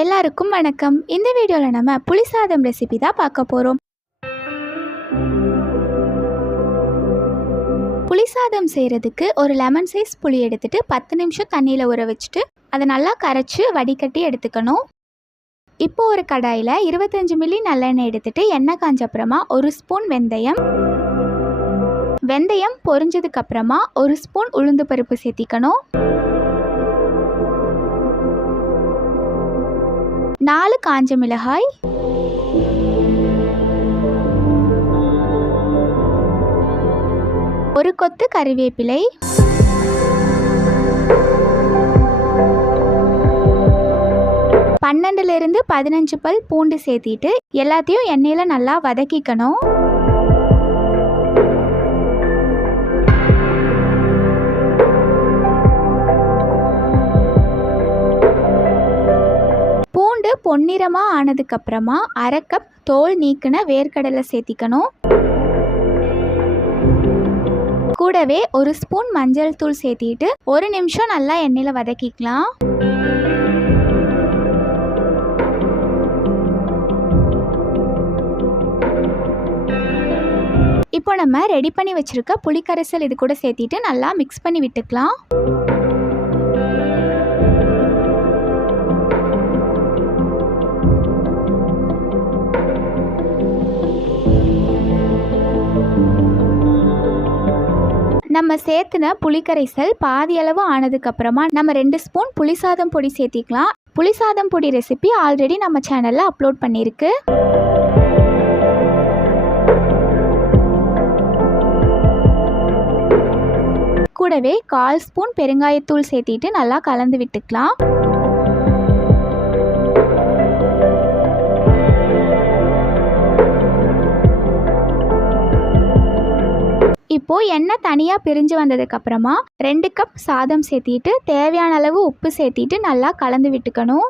எல்லாருக்கும் வணக்கம். இந்த வீடியோவில் நம்ம புளி சாதம் ரெசிபி தான் பார்க்க போகிறோம் புளி சாதம் செய்கிறதுக்கு ஒரு லெமன் சைஸ் புளி எடுத்துட்டு பத்து நிமிஷம் தண்ணியில் ஊற வச்சுட்டு அதை நல்லா கரைச்சி வடிகட்டி எடுத்துக்கணும். இப்போ ஒரு கடாயில் இருபத்தஞ்சி மில்லி நல்லெண்ணெய் எடுத்துட்டு எண்ணெய் காஞ்ச அப்புறமா ஒரு ஸ்பூன் வெந்தயம். வெந்தயம் பொரிஞ்சதுக்கப்புறமா ஒரு ஸ்பூன் உளுந்து பருப்பு சேர்த்திக்கணும். நாலு காஞ்ச மிளகாய். ஒரு கொத்து கறிவேப்பிலை. பன்னெண்டுலேருந்து பதினஞ்சு பல் பூண்டு சேர்த்திட்டு எல்லாத்தையும் எண்ணெயில் நல்லா வதக்கிக்கணும். பொன்னிறமாக ஆனதுக்கப்புறமா அரை கப் தோல் நீக்கின வேர்க்கடலை சேர்த்திக்கணும். கூடவே ஒரு ஸ்பூன் மஞ்சள் தூள் சேர்த்திட்டு ஒரு நிமிஷம் நல்லா எண்ணெயில் வதக்கிக்கலாம். இப்போ நம்ம ரெடி பண்ணி வச்சுருக்க புளிக்கரைசல் இது கூட சேர்த்திட்டு நல்லா மிக்ஸ் பண்ணி விட்டுக்கலாம். நம்ம சேர்த்துன புளிக்கரைசல் பாதி அளவு ஆனதுக்கப்புறமா நம்ம ரெண்டு ஸ்பூன் புளிசாதம் பொடி சேர்த்திக்கலாம். புளிசாதம் பொடி ரெசிபி ஆல்ரெடி நம்ம சேனலில் அப்லோட் பண்ணியிருக்கு கூடவே கால் ஸ்பூன் பெருங்காயத்தூள் சேர்த்திட்டு நல்லா கலந்து விட்டுக்கலாம். இப்போது எண்ணெய் தனியாக பிரிஞ்சு வந்ததுக்கப்புறமா ரெண்டு கப் சாதம் சேர்த்திட்டு தேவையான அளவு உப்பு சேர்த்திட்டு நல்லா கலந்து விட்டுக்கணும்.